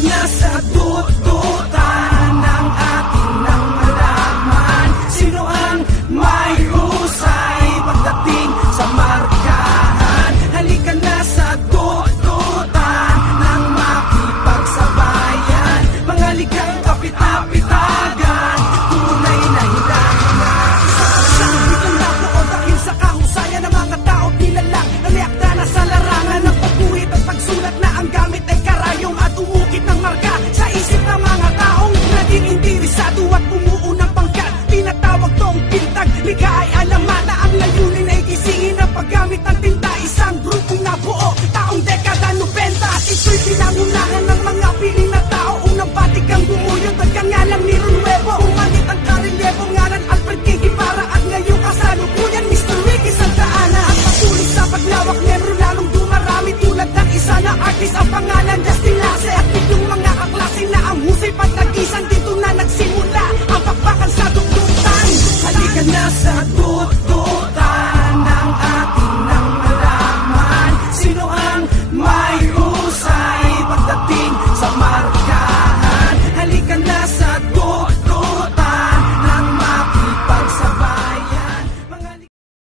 na sa dudutan ng ating nang malaman sino ang may husay pagdating sa markahan. Halika na sa dudutan ng makipagsabayan, mga likang kapitapitagan, tunay na hilahin na isa. Biglang nabuo dahil sa kahusayan ng mga tao, nilalang naliakda na sa larangan ng pagguhit at pagsulat na ang gamit ay karayong at umukit ng marka sa isip ng mga taong naging interesado at bumuo ng pangkat. Tinatawag tong pintag, likha ay alaman na ang layunin ay gisingin ang paggamit ng